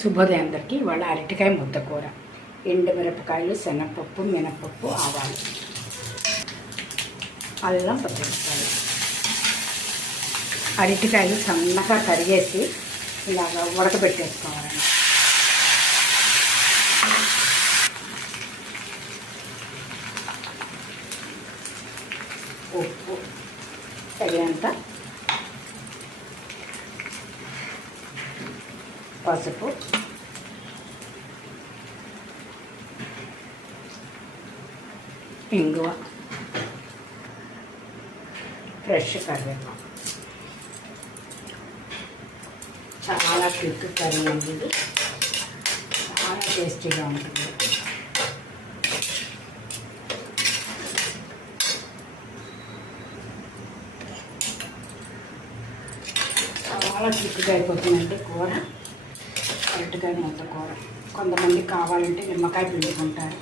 శుభోదయం అందరికీ. ఇవాళ అరటికాయ ముద్దకూర, ఎండుమిరపకాయలు, శనగపప్పు, మినపప్పు, ఆవాలు, అల్లం, పచ్చిమిరపకాయలు. అరటికాయలు సన్నగా తరిగేసి ఇలాగా ఉడకబెట్టేసుకోవాలండి. ఉప్పు తగినంత, పసుపు, ఇంగువ, ఫ్రెష్ కరివేపాకు. చాలా క్విక్ కర్రీ అండి ఇది, చాలా టేస్టీగా ఉంటుంది. చాలా క్విక్గా అయిపోతుందండి కూర, అరటికాయ ముద్ద కూర. కొంతమంది కావాలంటే నిమ్మకాయ పిండుకుంటారు.